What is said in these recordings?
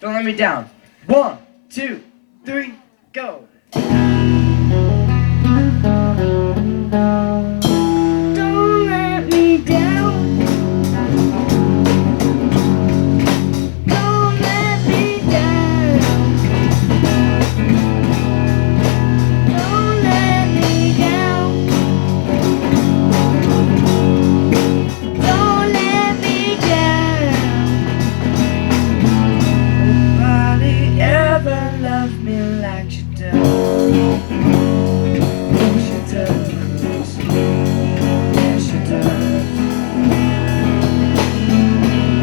Don't let me down. 1, 2, 3, go. Don't let me down. Don't let me down. Don't let me down. Don't let me down. Nobody ever loved me like you do. Yes, you do. Yes, you do.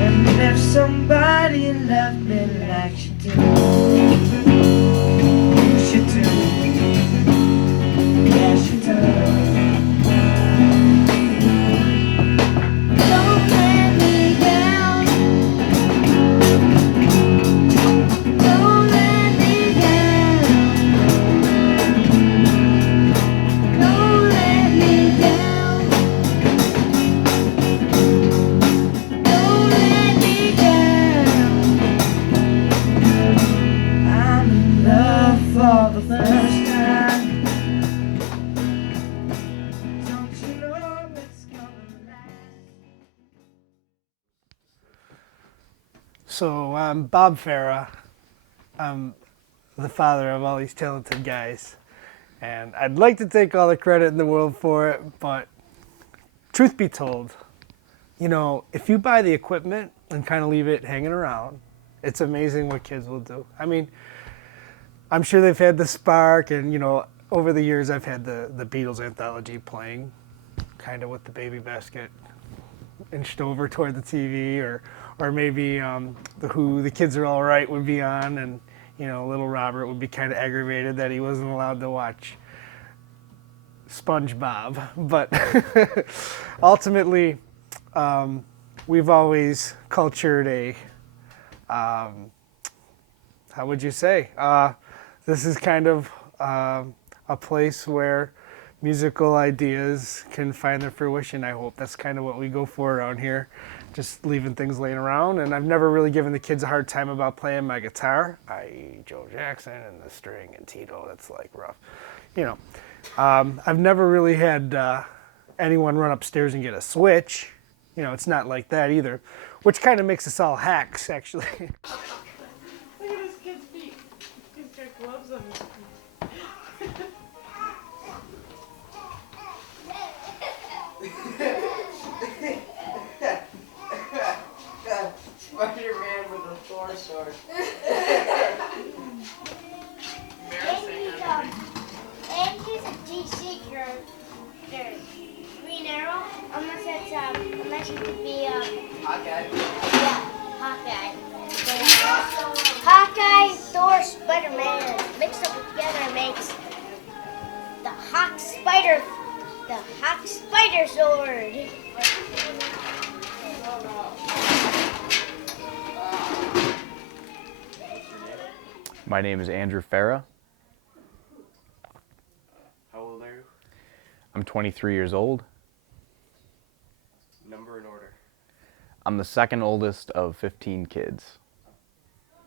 And if somebody loved me like you do, yes, you do. Yes, you do. Don't let me down. Don't let me down. Don't let me down. Don't let me down. I'm in love for the first time. Don't you know it's gonna last? So I'm Bob Fera. I'm the father of all these talented guys. And I'd like to take all the credit in the world for it, but truth be told, you know, if you buy the equipment and kind of leave it hanging around, it's amazing what kids will do. I mean, I'm sure they've had the spark, and, you know, over the years I've had the Beatles anthology playing kind of with the baby basket inched over toward the TV, or maybe the Who, The Kids Are All Right would be on, and you know, little Robert would be kind of aggravated that he wasn't allowed to watch SpongeBob. But ultimately, we've always cultured how would you say? This is kind of a place where musical ideas can find their fruition, I hope. That's kind of what we go for around here, just leaving things laying around. And I've never really given the kids a hard time about playing my guitar, i.e. Joe Jackson and the string and Tito, that's like rough. You know, I've never really had anyone run upstairs and get a switch. You know, it's not like that either, which kind of makes us all hacks, actually. Look at this kid's feet. He's got gloves on his feet. Spider-Man with a Thor sword. And he's a DC character. Green Arrow, unless it could be Hawkeye. yeah, Hawkeye. Hawkeye, Thor, Spider-Man mixed up together makes the Hawk Spider sword. My name is Andrew Fera. How old are you? I'm 23 years old. Number and order. I'm the second oldest of 15 kids.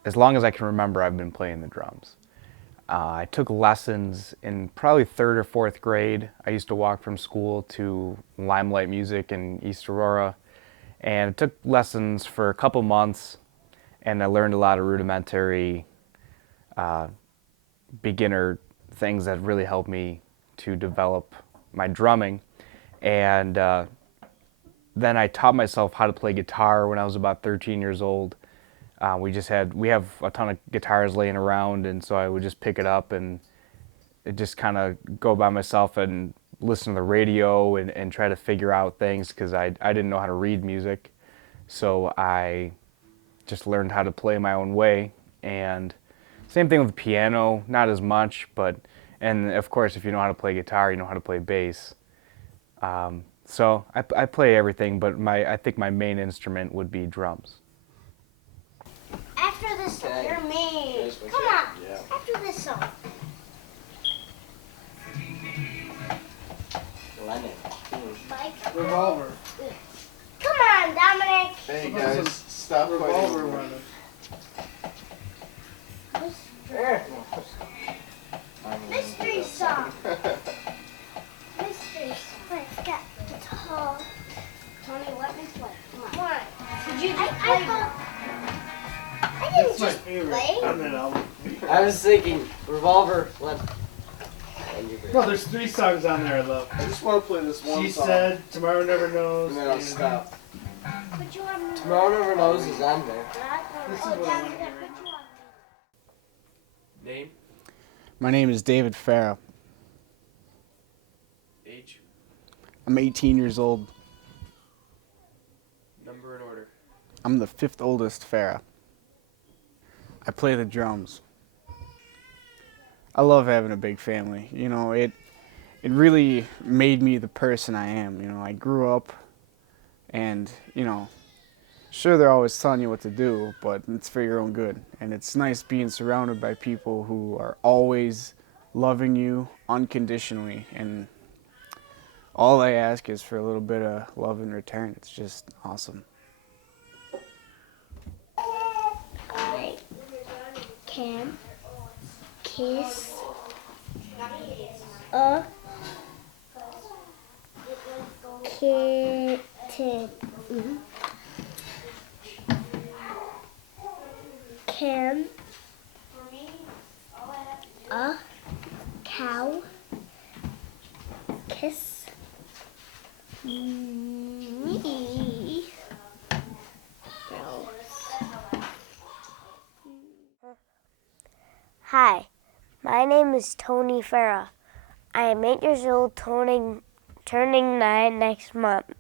As long as I can remember, I've been playing the drums. I took lessons in probably 3rd or 4th grade. I used to walk from school to Limelight Music in East Aurora, and I took lessons for a couple months, and I learned a lot of rudimentary beginner things that really helped me to develop my drumming. And then I taught myself how to play guitar when I was about 13 years old. We have a ton of guitars laying around, and so I would just pick it up and just kind of go by myself and listen to the radio and try to figure out things, because I didn't know how to read music. So I just learned how to play my own way. And same thing with piano, not as much, and of course if you know how to play guitar, you know how to play bass. So I play everything, but I think my main instrument would be drums. After this song, you're me. Come on. Yeah. After this song. Lennon. Mike. Revolver. Come on, Dominic. Hey guys, stop fighting. Revolver running. That's my favorite on that album. I was thinking Revolver. What? No, there's 3 songs on there I love. I just want to play this one She song. Said, Tomorrow Never Knows. And then I'll stop. Put you on. Tomorrow Never Knows is on there. This is Oh, what I Dad's want to gonna hear. put you on. Name, My name is David Fera. age, I'm 18 years old. number and order. I'm the 5th oldest Fera. I play the drums. I love having a big family. You know, it really made me the person I am. You know, I grew up and, you know, sure they're always telling you what to do, but it's for your own good. And it's nice being surrounded by people who are always loving you unconditionally, and all I ask is for a little bit of love in return. It's just awesome. Can kiss a kitten. Can a cow kiss me? No. Hi, my name is Tony Fera. I am 8 years old, turning 9 next month.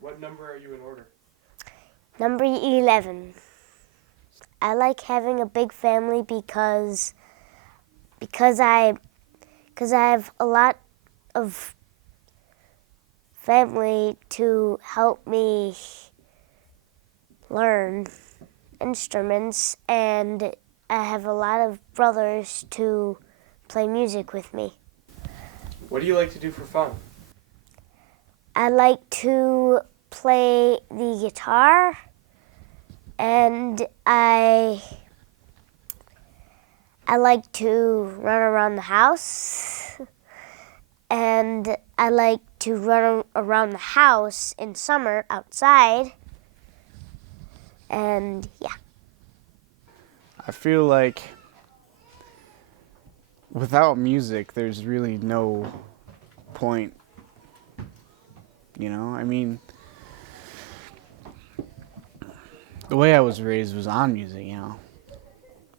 What number are you in order? Number 11. I like having a big family because I have a lot of family to help me learn instruments, and I have a lot of brothers to play music with me. What do you like to do for fun? I like to play the guitar, and I like to run around the house, and I like to run around the house in summer outside, and yeah. I feel like without music, there's really no point. You know, I mean, the way I was raised was on music, you know.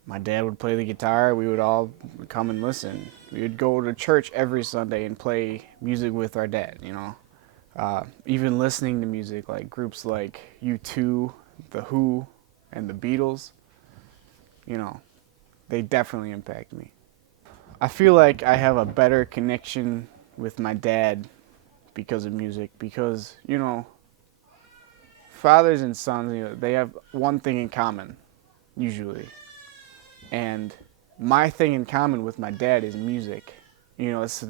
My dad would play the guitar, we would all come and listen. We would go to church every Sunday and play music with our dad, you know. Even listening to music like groups like U2, The Who, and The Beatles, you know, they definitely impact me. I feel like I have a better connection with my dad because of music, because, you know, fathers and sons, you know, they have one thing in common, usually. And my thing in common with my dad is music. You know, it's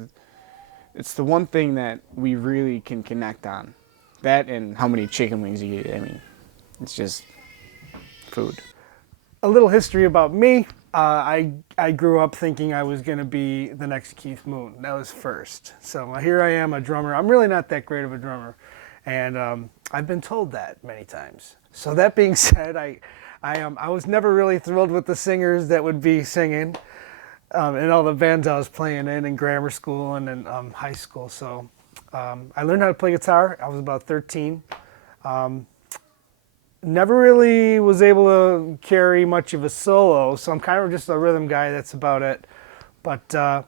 the one thing that we really can connect on. That and how many chicken wings you eat. I mean, it's just food. A little history about me. I grew up thinking I was going to be the next Keith Moon. That was first. So here I am, a drummer. I'm really not that great of a drummer. And I've been told that many times. So that being said, I was never really thrilled with the singers that would be singing in all the bands I was playing in grammar school and in high school. So I learned how to play guitar. I was about 13. Never really was able to carry much of a solo, so I'm kind of just a rhythm guy. That's about it. But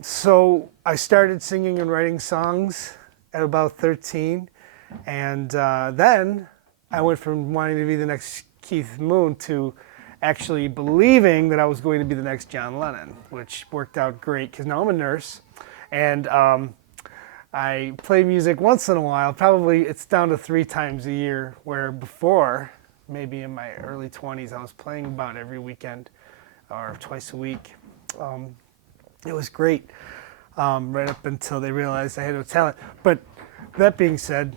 so I started singing and writing songs at about 13, and then I went from wanting to be the next Keith Moon to actually believing that I was going to be the next John Lennon, which worked out great because now I'm a nurse, and I play music once in a while. Probably it's down to 3 times a year, where before, maybe in my early 20s, I was playing about every weekend or twice a week. It was great, right up until they realized I had no talent. But that being said,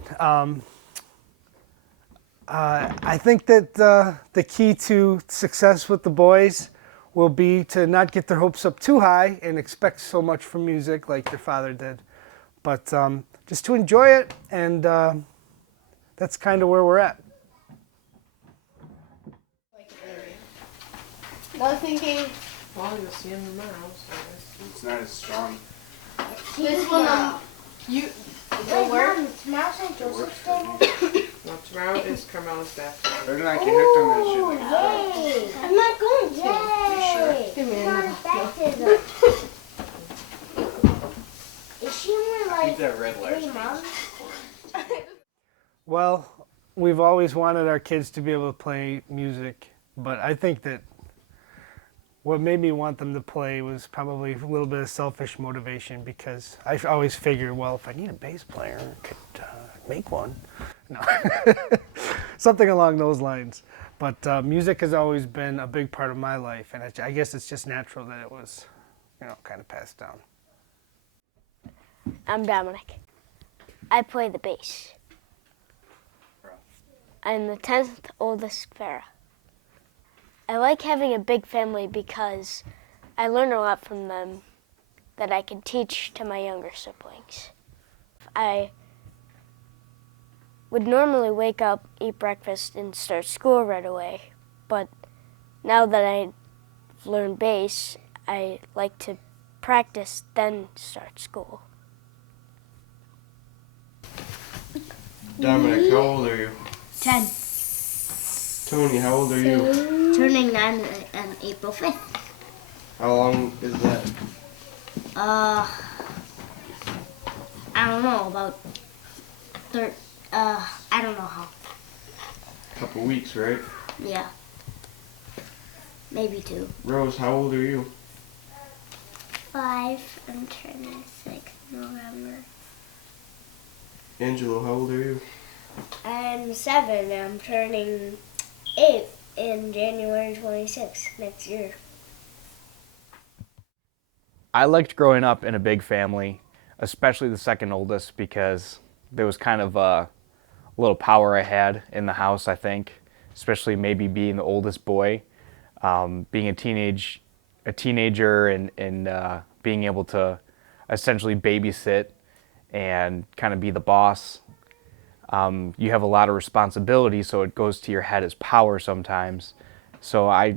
I think that the key to success with the boys will be to not get their hopes up too high and expect so much from music like their father did. But just to enjoy it, and that's kind of where we're at. Well, thinking. Well, you'll see him tomorrow. So. It's not as strong. This one, you. Will work. Tomorrow's St. Joseph's Day. No, tomorrow is Carmela's birthday. They're not get hooked on that shit like that. Yay! I'm not going to. Yay! Give me It's another. not a baptism. Is she only like Eat that red 3 light. months? Well, we've always wanted our kids to be able to play music, but I think that what made me want them to play was probably a little bit of selfish motivation, because I always figured, well, if I need a bass player, I could make one. No, something along those lines. But music has always been a big part of my life, and I guess it's just natural that it was, kind of passed down. I'm Dominic. I play the bass. I'm the 10th oldest Fera. I like having a big family because I learn a lot from them that I can teach to my younger siblings. I would normally wake up, eat breakfast, and start school right away, but now that I've learned bass, I like to practice, then start school. Dominic, how old are you? 10. Tony, how old are you? Turning 9 on April 5th. How long is that? I don't know, about I don't know how. Couple weeks, right? Yeah. Maybe 2. Rose, how old are you? 5. I'm turning 6 November. Angelo, how old are you? I'm 7. I'm turning 8 in January 26th next year. I liked growing up in a big family, especially the second oldest, because there was kind of a little power I had in the house, I think, especially maybe being the oldest boy, being a teenager and being able to essentially babysit and kind of be the boss. You have a lot of responsibility, so it goes to your head as power sometimes. So I,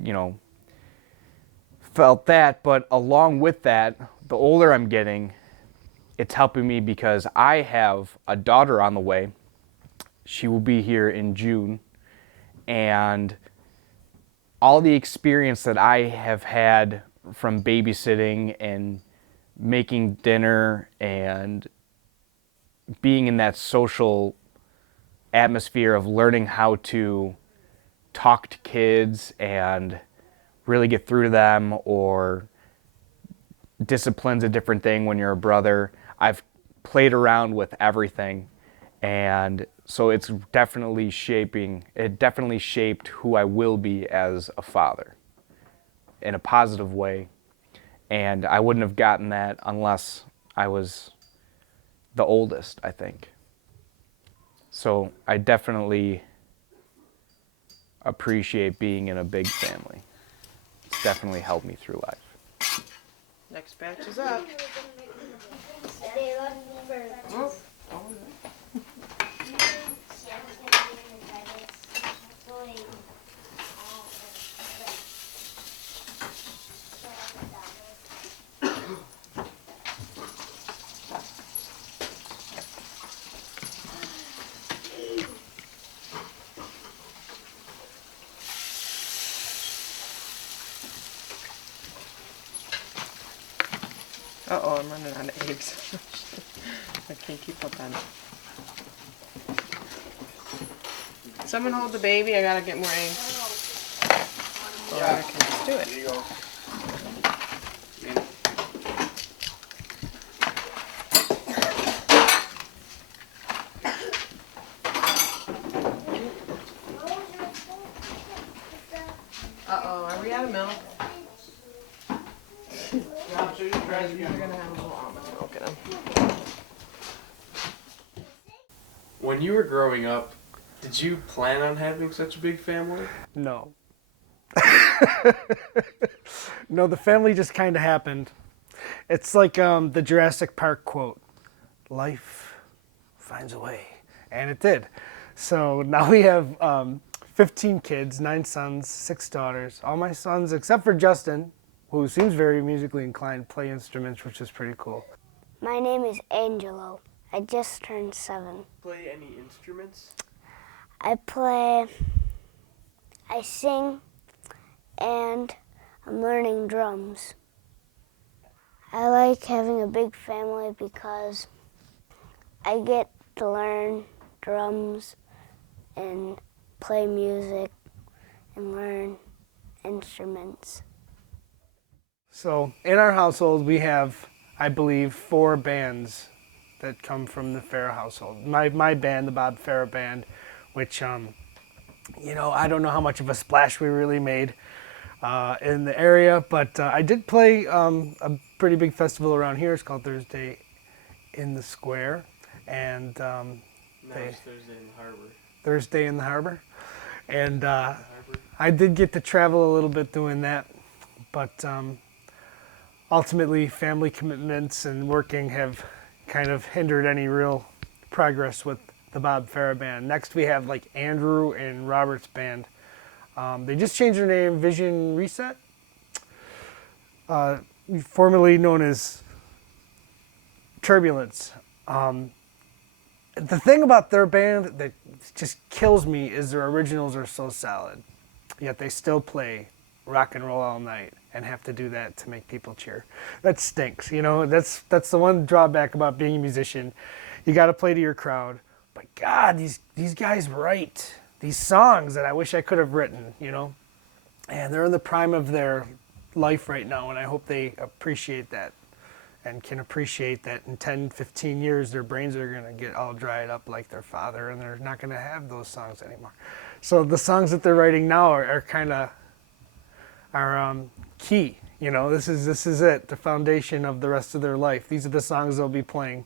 felt that, but along with that, the older I'm getting, it's helping me because I have a daughter on the way. She will be here in June, and all the experience that I have had from babysitting and making dinner and being in that social atmosphere of learning how to talk to kids and really get through to them, or discipline's a different thing when you're a brother. I've played around with everything, and so it definitely shaped who I will be as a father in a positive way, and I wouldn't have gotten that unless I was the oldest, I think. So I definitely appreciate being in a big family. It's definitely helped me through life. Next batch is up. Oh. Uh-oh, I'm running out of eggs. I can't keep up on it. Someone hold the baby, I gotta get more eggs. Or I can just do it. There you go. Uh-oh, are we out of milk? You're gonna have a little almond milk in them. When you were growing up, did you plan on having such a big family? No. No, the family just kind of happened. It's like the Jurassic Park quote, life finds a way. And it did. So now we have 15 kids, 9 sons, 6 daughters. All my sons, except for Justin, who seems very musically inclined, play instruments, which is pretty cool. My name is Angelo. I just turned 7. Play any instruments? I sing, and I'm learning drums. I like having a big family because I get to learn drums and play music and learn instruments. So in our household, we have, I believe, 4 bands that come from the Fera household. My band, the Bob Fera Band, which, you know, I don't know how much of a splash we really made in the area, but I did play a pretty big festival around here. It's called Thursday in the Square, and No, it's Thursday in the Harbor. Thursday in the Harbor. And I did get to travel a little bit doing that, but ultimately family commitments and working have kind of hindered any real progress with the Bob Fera Band. Next we have like Andrew and Robert's band. They just changed their name, Vision Reset, formerly known as Turbulence. The thing about their band that just kills me is their originals are so solid, yet they still play rock and roll all night and have to do that to make people cheer. That stinks, you know. That's the one drawback about being a musician. You got to play to your crowd. But God, these guys write these songs that I wish I could have written, you know. And they're in the prime of their life right now, and I hope they appreciate that and can appreciate that in 10, 15 years their brains are going to get all dried up like their father, and they're not going to have those songs anymore. So the songs that they're writing now are kind of key. You know, this is it, the foundation of the rest of their life. These are the songs they'll be playing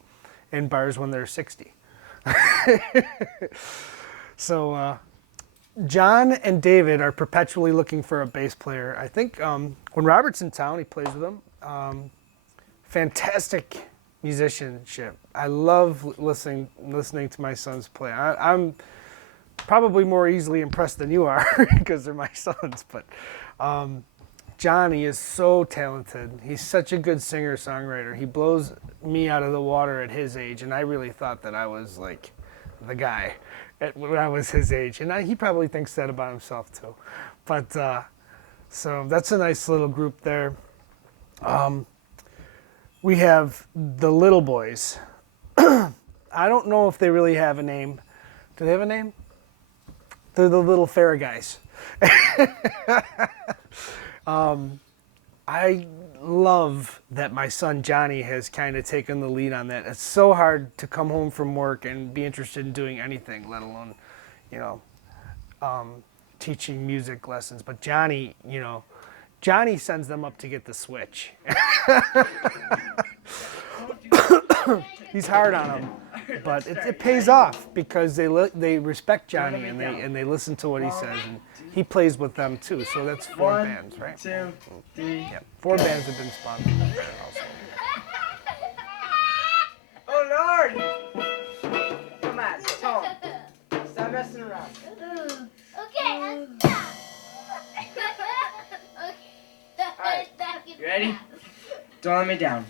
in bars when they're 60. So John and David are perpetually looking for a bass player. I think when Robert's in town, he plays with them. Fantastic musicianship. I love listening to my sons play. I'm probably more easily impressed than you are because they're my sons. But Johnny is so talented. He's such a good singer-songwriter. He blows me out of the water at his age, and I really thought that I was like the guy when I was his age. And he probably thinks that about himself too. But so that's a nice little group there. We have the Little Boys. I don't know if they really have a name. Do they have a name? They're the little Fera guys. I love that my son Johnny has kind of taken the lead on that. It's so hard to come home from work and be interested in doing anything, let alone, you know, teaching music lessons. But Johnny, you know, Johnny sends them up to get the Switch. He's hard on them, but it pays off because they respect Johnny and they listen to what he says, and he plays with them too. So that's 4 bands, right? 2, 3. Yeah, 4 bands have been sponsored by Fera also. Oh Lord! Come on, Tom. Stop messing around. Okay. Alright, you ready? Don't let me down.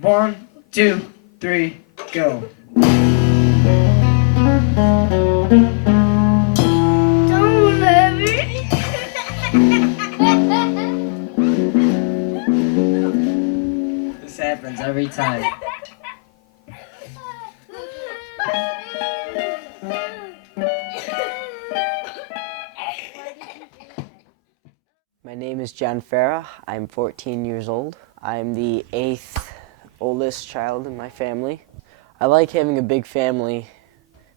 1, 2, 3, go. Don't let me. This happens every time. My name is John Fera. I'm 14 years old. I'm the 8th oldest child in my family. I like having a big family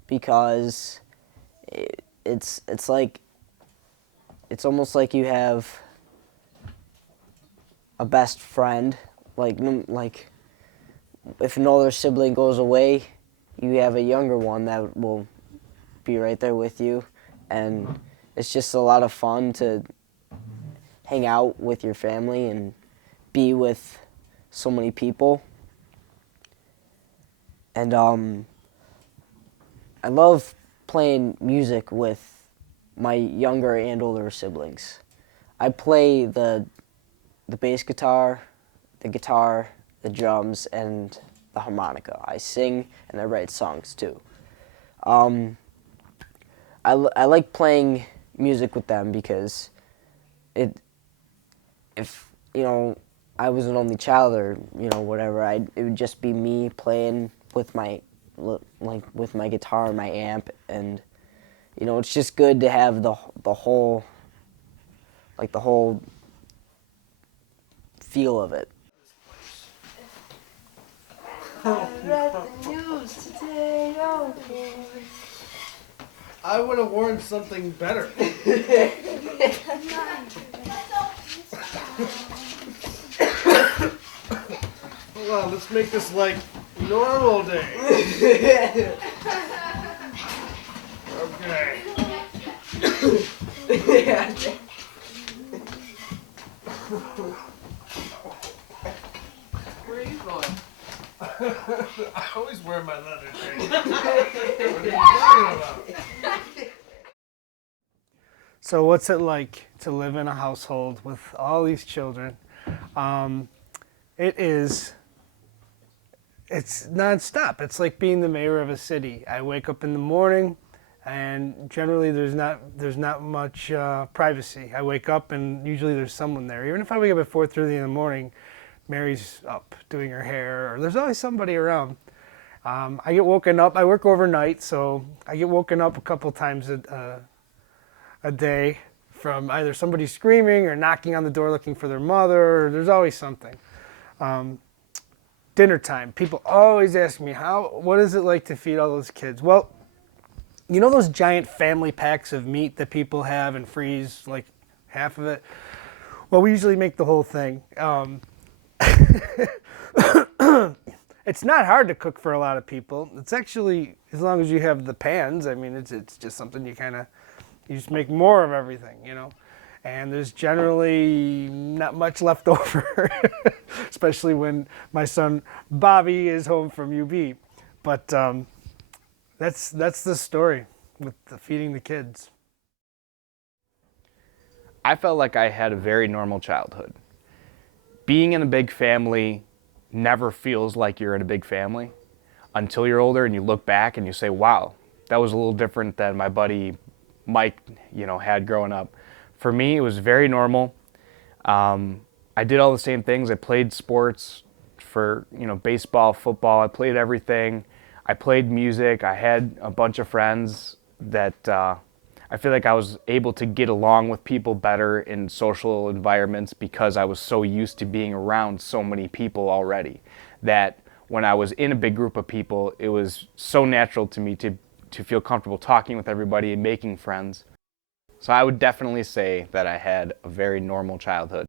because it's almost like you have a best friend. Like if another sibling goes away, you have a younger one that will be right there with you, and it's just a lot of fun to hang out with your family and be with so many people. And I love playing music with my younger and older siblings. I play the bass guitar, the drums, and the harmonica. I sing and I write songs too. I like playing music with them because if I was an only child or whatever, it would just be me playing with my guitar and my amp, and it's just good to have the whole feel of it. I would have worn something better. Hold on, let's make this like normal day. Okay. Where are you going? I always wear my leather jacket. What are you talking about? So what's it like to live in a household with all these children? It's nonstop. It's like being the mayor of a city. I wake up in the morning, and generally there's not much privacy. I wake up and usually there's someone there. Even if I wake up at 4:30 in the morning, Mary's up doing her hair, or there's always somebody around. I get woken up. I work overnight, so I get woken up a couple times a day from either somebody screaming or knocking on the door looking for their mother. Or there's always something. Dinner time. People always ask me, what is it like to feed all those kids? Well, you know those giant family packs of meat that people have and freeze like half of it? Well, we usually make the whole thing. It's not hard to cook for a lot of people. It's actually, as long as you have the pans, I mean, it's just something you just make more of everything, And there's generally not much left over, especially when my son Bobby is home from UB. But that's the story with the feeding the kids. I felt like I had a very normal childhood. Being in a big family never feels like you're in a big family until you're older and you look back and you say, wow, that was a little different than my buddy Mike, had growing up. For me, it was very normal. I did all the same things. I played sports for, baseball, football. I played everything. I played music. I had a bunch of friends that I feel like I was able to get along with people better in social environments because I was so used to being around so many people already that when I was in a big group of people, it was so natural to me to feel comfortable talking with everybody and making friends. So I would definitely say that I had a very normal childhood.